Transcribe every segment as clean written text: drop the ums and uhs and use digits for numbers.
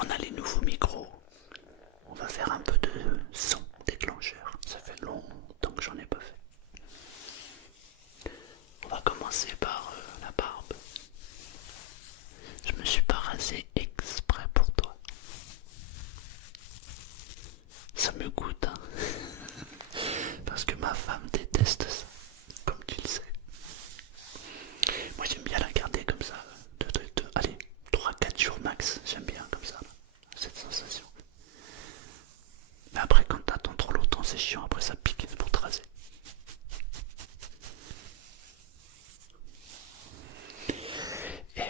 on a les nouveaux micros, on va faire un peu de son déclencheur. Ça fait longtemps que j'en ai pas fait. On va commencer par la barbe. Je me suis pas rasé exprès pour toi. Ça me goûte, hein. Parce que ma femme déteste ça, comme tu le sais. Moi j'aime bien la garder comme ça, allez, 3-4 jours max, j'aime bien comme ça, cette sensation. Mais après quand t'attends trop longtemps c'est chiant, après ça pique pour te raser. Et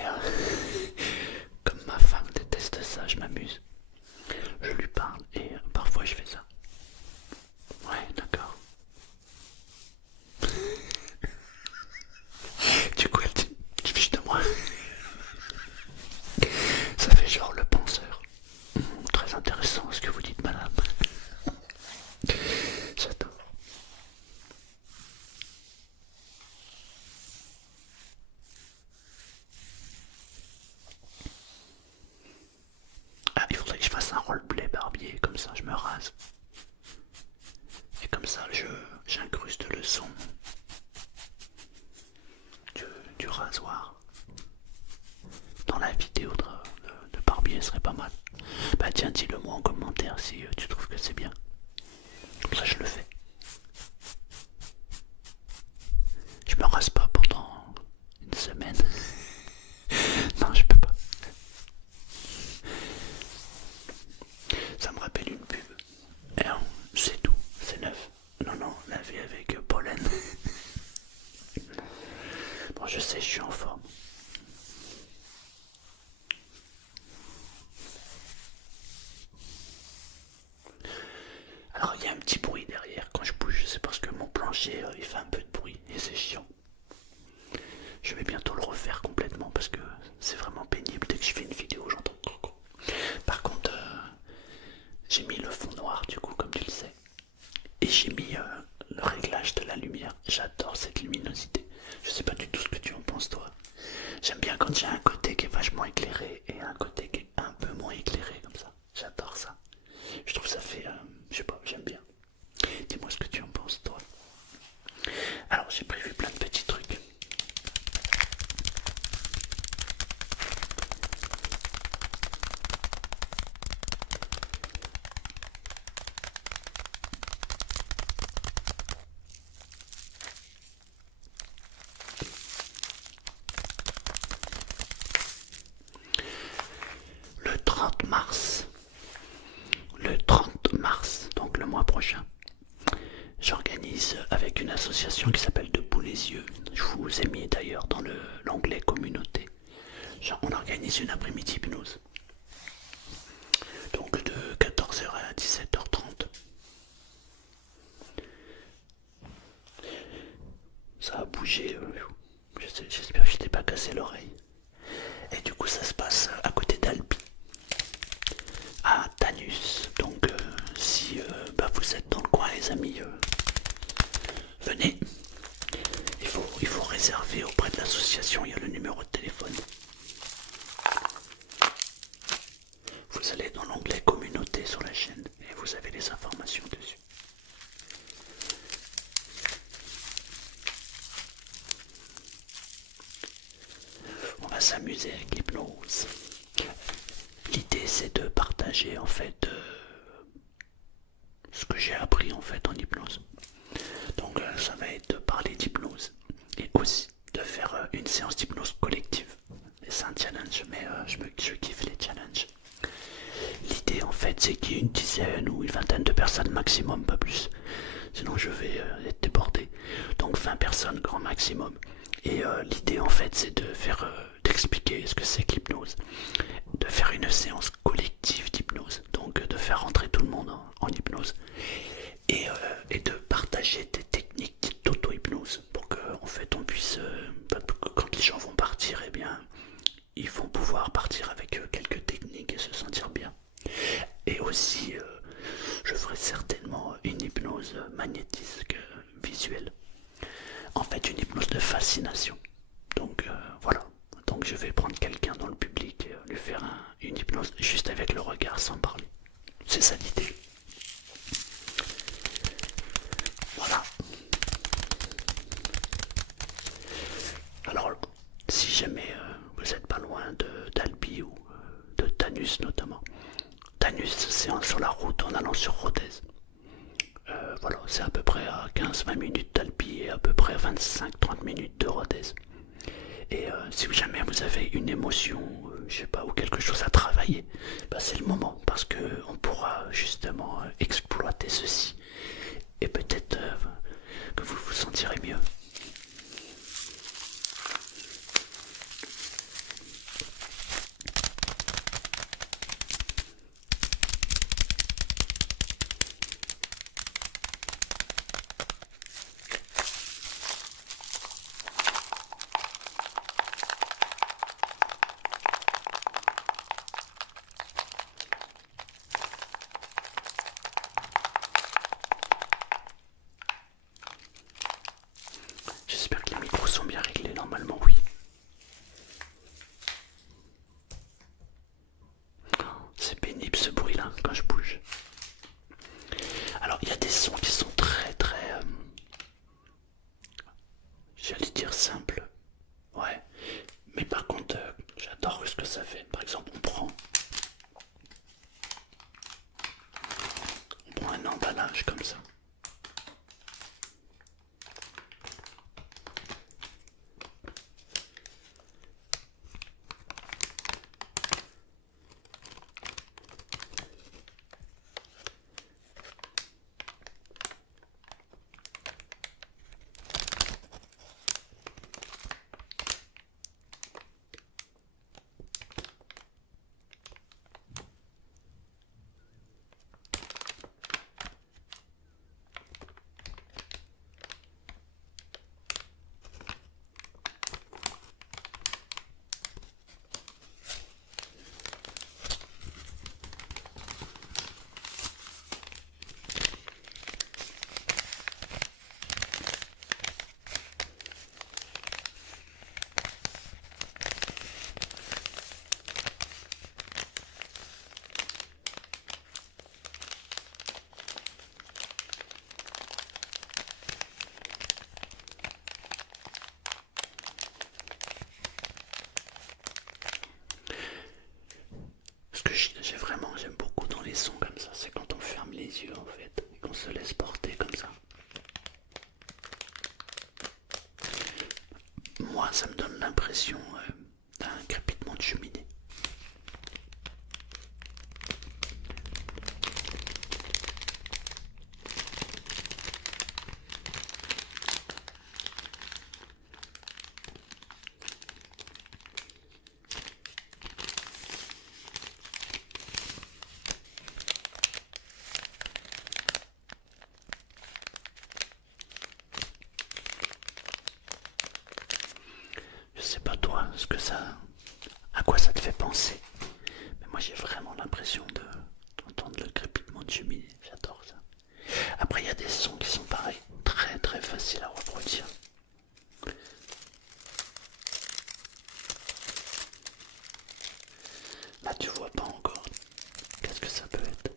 comme ma femme déteste ça, je m'amuse. Je lui parle et parfois je fais ça. Ouais, d'accord. Du coup elle dit, tu fiches de moi. Ça fait genre le penseur. Très intéressant ce que vous dites, madame. J'adore. Ah, il faudrait que je fasse un roleplay barbier, comme ça je me rase. Et comme ça j'incruste le son du rasoir dans la vidéo de barbier, serait pas mal. Bah tiens, dis-le moi en commentaire si tu trouves que c'est bien. Comme ça je le fais. Je me rase pas pendant une semaine. Non, je peux pas. Ça me rappelle une pub. Et c'est tout, c'est neuf. Non, non, lavé avec pollen. Bon, je sais, je suis en forme. Alors, il y a un petit bruit derrière quand je bouge. C'est parce que mon plancher, il fait un peu de bruit et c'est chiant. Je vais bientôt le refaire complètement parce que c'est vraiment pénible. Dès que je fais une vidéo, j'entends. Par contre, j'ai mis le fond noir du coup, comme tu le sais. Et j'ai mis le réglage de la lumière. J'adore cette luminosité. Je sais pas du tout ce que tu en penses toi. J'aime bien quand j'ai un côté qui est vachement éclairé et un côté qui est un peu moins éclairé comme ça. J'adore ça. Je trouve ça fait, je sais pas, j'aime bien. Dis-moi ce que tu en penses toi. Alors j'ai prévu plein de petits trucs. Le 30 mars, donc le mois prochain, j'organise avec une association qui s'appelle Debout les yeux. Je vous ai mis d'ailleurs dans l'onglet communauté. On organise une après-midi hypnose. Donc de 14h à 17h30. Ça a bougé. J'espère que je t'ai pas cassé l'oreille. Et du coup ça se passe à côté d'Albi, à Tanus. Donc si vous êtes dans le coin les amis, venez. Il faut réserver auprès de l'association, il y a le numéro de téléphone. Vous allez dans l'onglet communauté sur la chaîne et vous avez les informations dessus. On va s'amuser avec l'hypnose. L'idée c'est de partager en fait ce que j'ai appris en fait en hypnose. Donc ça va être de parler d'hypnose et aussi de faire une séance d'hypnose collective. Et c'est un challenge, mais je kiffe les challenges. L'idée en fait c'est qu'il y ait une dizaine ou une vingtaine de personnes maximum, pas plus. Sinon je vais être débordé. Donc 20 personnes grand maximum. Et l'idée en fait c'est de faire d'expliquer ce que c'est que l'hypnose. De faire une séance collective d'hypnose. Donc de faire rentrer tout le monde en hypnose. Et de partager des techniques d'auto-hypnose pour que en fait on puisse, quand les gens vont partir, eh bien ils vont pouvoir partir avec quelques techniques et se sentir bien. Et aussi je ferai certainement une hypnose magnétique visuelle. En fait une hypnose de fascination. Donc voilà. Donc je vais prendre quelqu'un dans le public et lui faire une hypnose juste avec le pas sans parler. C'est ça l'idée. Voilà. Alors, si jamais vous n'êtes pas loin d'Albi ou de Tanus notamment, Tanus c'est sur la route en allant sur Rodez. Voilà, c'est à peu près à 15-20 minutes d'Albi et à peu près à 25-30 minutes de Rodez. Et si jamais vous avez une émotion, je sais pas, ou quelque chose à travailler, bah, c'est le moment parce que on pourra justement exploiter ceci et peut-être que vous vous sentirez mieux. J'espère que les micros sont bien réglés, normalement oui. C'est pénible ce bruit là quand je bouge. Alors il y a des sons qui sont très j'allais dire simples. Ouais. Mais par contre j'adore ce que ça fait. Par exemple on prend un emballage comme ça. Ce que j'aime beaucoup dans les sons comme ça, c'est quand on ferme les yeux en fait, et qu'on se laisse porter comme ça. Moi, ça me donne l'impression d'un crépitement de cheminée. Je sais pas toi, à quoi ça te fait penser, mais moi j'ai vraiment l'impression d'entendre le crépitement de cheminée. J'adore ça. Après il y a des sons qui sont pareils, très faciles à reproduire. Là tu vois pas encore. Qu'est-ce que ça peut être?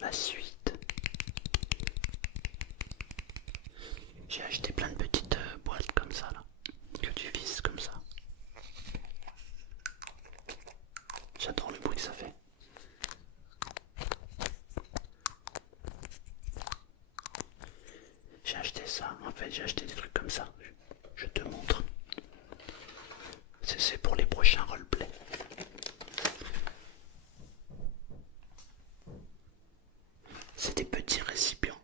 La suite. J'ai acheté plein de petites boîtes comme ça là, que tu visses comme ça. J'adore le bruit que ça fait. J'ai acheté ça. En fait, j'ai acheté des trucs comme ça. Je te montre. C'est pour les prochains roleplays. C'est des petits récipients.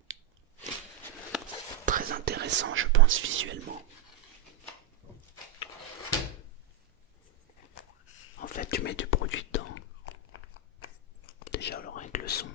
Très intéressants, je pense, visuellement. En fait, tu mets du produit dedans. Déjà, alors avec le son.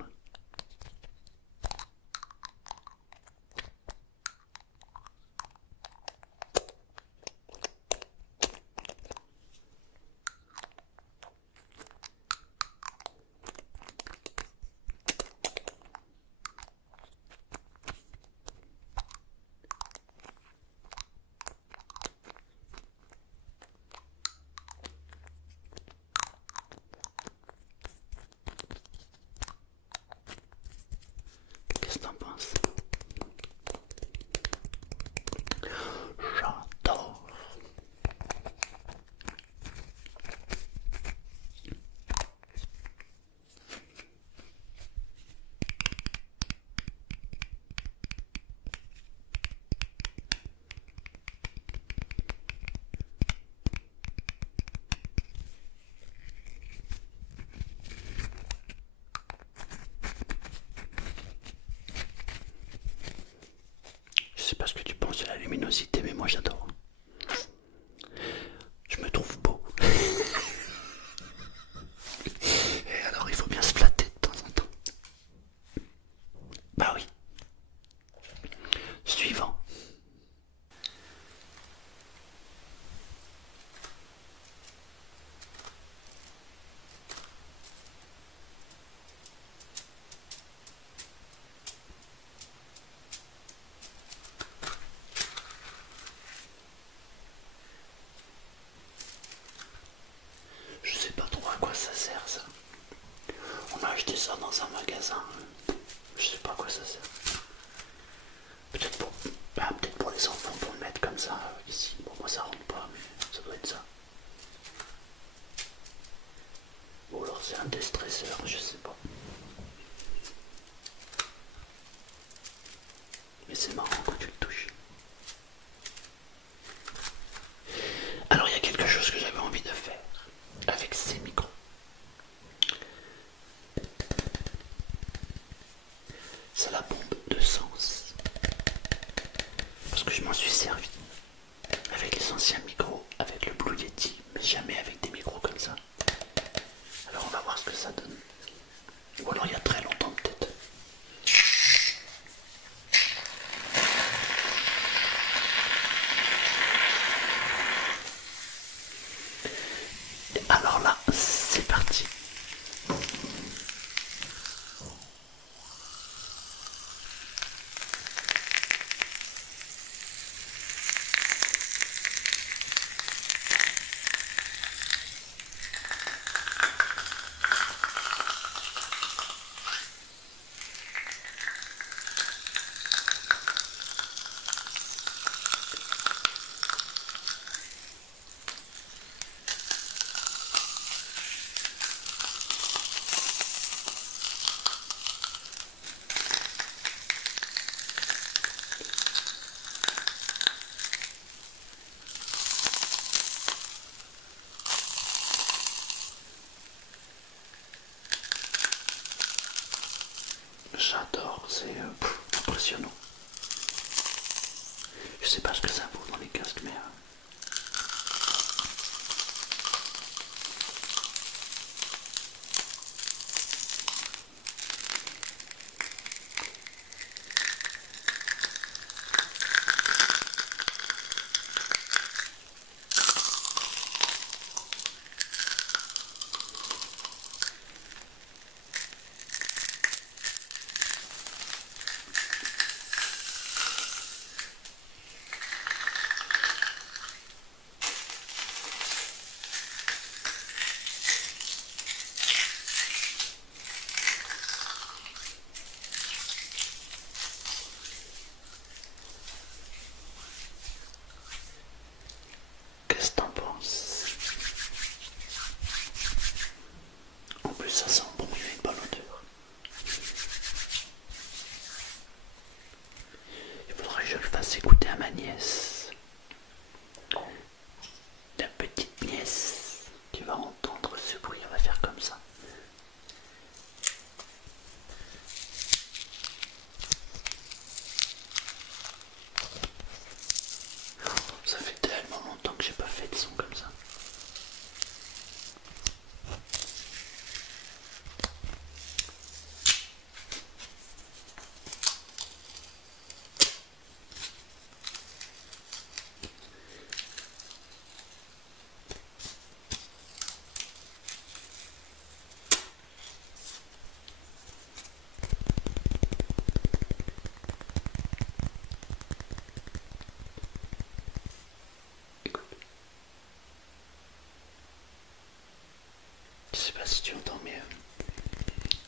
Qu'est-ce que t'en penses? J'adore. Je sais pas ce que tu penses de la luminosité, mais moi j'adore. Je me trouve beau. Et alors il faut bien se flatter de temps en temps. Bah oui. Suivant. Je sais pas trop à quoi ça sert ça. On a acheté ça dans un magasin. Je sais pas à quoi ça sert. Peut-être pour, peut-être pour les enfants, pour le mettre comme ça ici. Bon, moi ça rentre pas, mais ça doit être ça. Ou alors c'est un déstresseur, je sais pas. Mais c'est marrant quand tu le touches. Alors il y a quelque chose que j'avais envie de faire avec ces micros. C'est la bombe de sens. Parce que je m'en suis servi avec les anciens micros, avec le Blue Yeti, mais jamais avec des micros comme ça. Alors on va voir ce que ça donne. Ou alors il y a très longtemps peut-être. Alors là, c'est parti. J'adore, c'est impressionnant. Je sais pas ce que ça vaut dans les casques, mais... laisse écouter à ma nièce. La petite nièce qui va entendre ce bruit, elle va faire comme ça. Ça fait tellement longtemps que j'ai pas fait de son comme ça. Écoute. Je sais pas si tu entends, mais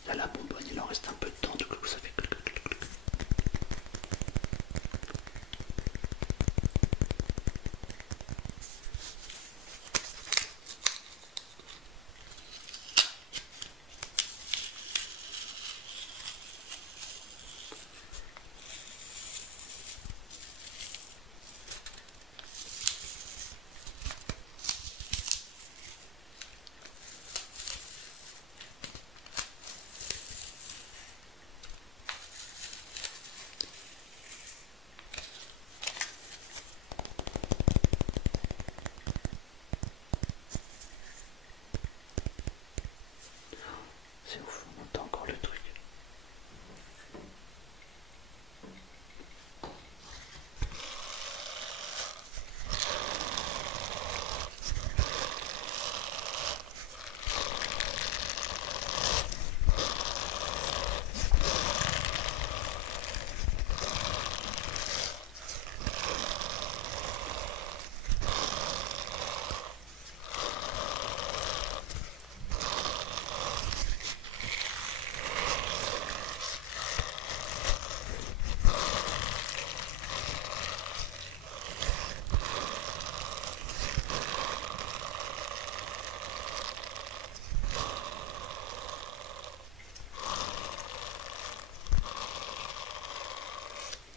là, la bonbonne, il en reste un peu de temps, du coup ça fait clic, clic, clic, clic. C'est ouf, on entend encore le truc.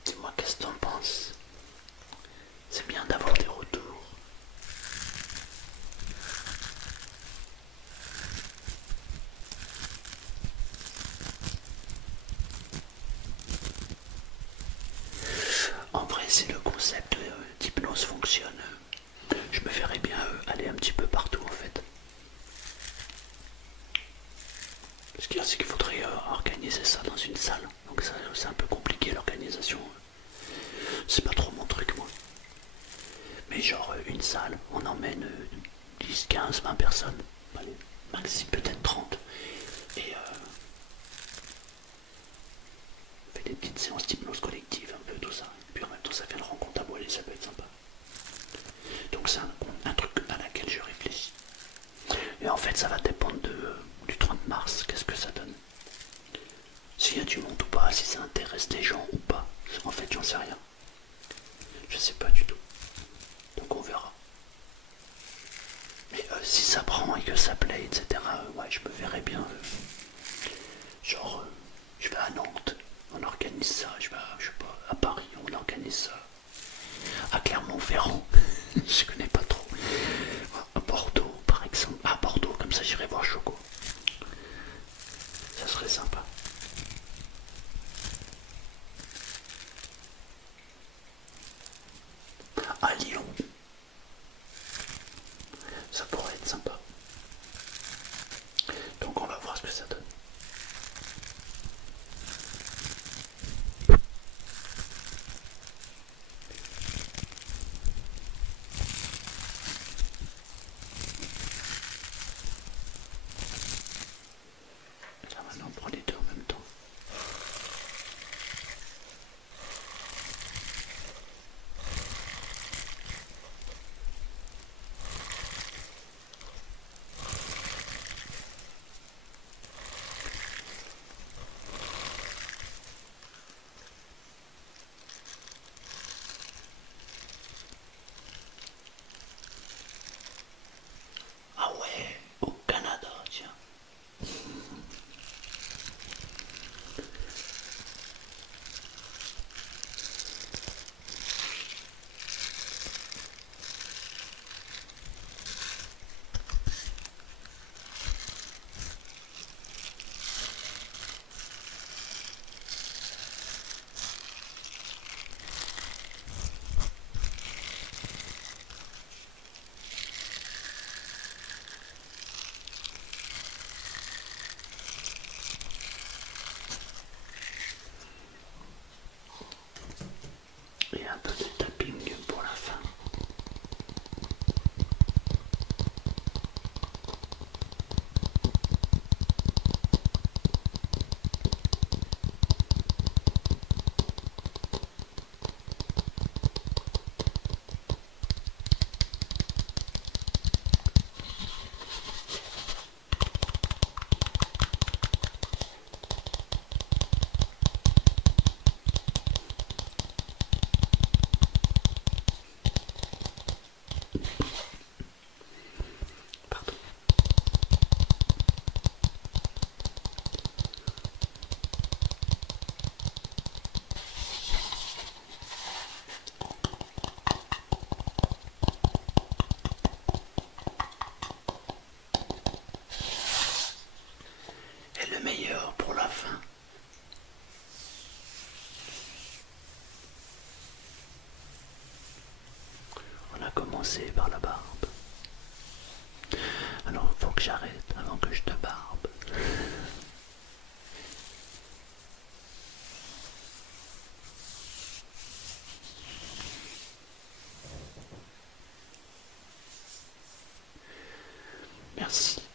Dis-moi, qu'est-ce que t'en penses? C'est bien d'avoir des retours. En vrai, si le concept d'hypnose fonctionne, je me verrais bien aller un petit peu partout en fait. Ce qu'il y a, c'est qu'il faudrait organiser ça dans une salle. Donc ça, c'est un peu compliqué l'organisation. C'est pas trop mon truc moi. Mais genre une salle, on emmène 10, 15, 20 personnes. Allez, maxi peut-être 30. Et on fait des petites séances d'hypnose collective, un peu tout ça. Et puis en même temps ça fait une rencontre à boiler, ça peut être sympa. Donc c'est un truc à laquelle je réfléchis. Et en fait ça va dépendre du 30 mars, qu'est-ce que ça donne. S'il y a du monde ou pas, si ça intéresse des gens ou pas. En fait j'en sais rien. Je sais pas du tout. Donc on verra. Mais si ça prend et que ça plaît, etc., ouais, je me verrais bien. Genre, je vais à Nantes, on organise ça. Je vais à, je sais pas, à Paris, on organise ça. À Clermont-Ferrand, je connais pas trop. À Bordeaux, par exemple. À Bordeaux, comme ça j'irai voir Choco. Ça serait sympa. À Lyon, ça pourrait être sympa. Donc on va voir ce que ça donne. commencer par la barbe. Alors faut que j'arrête avant que je te barbe. Merci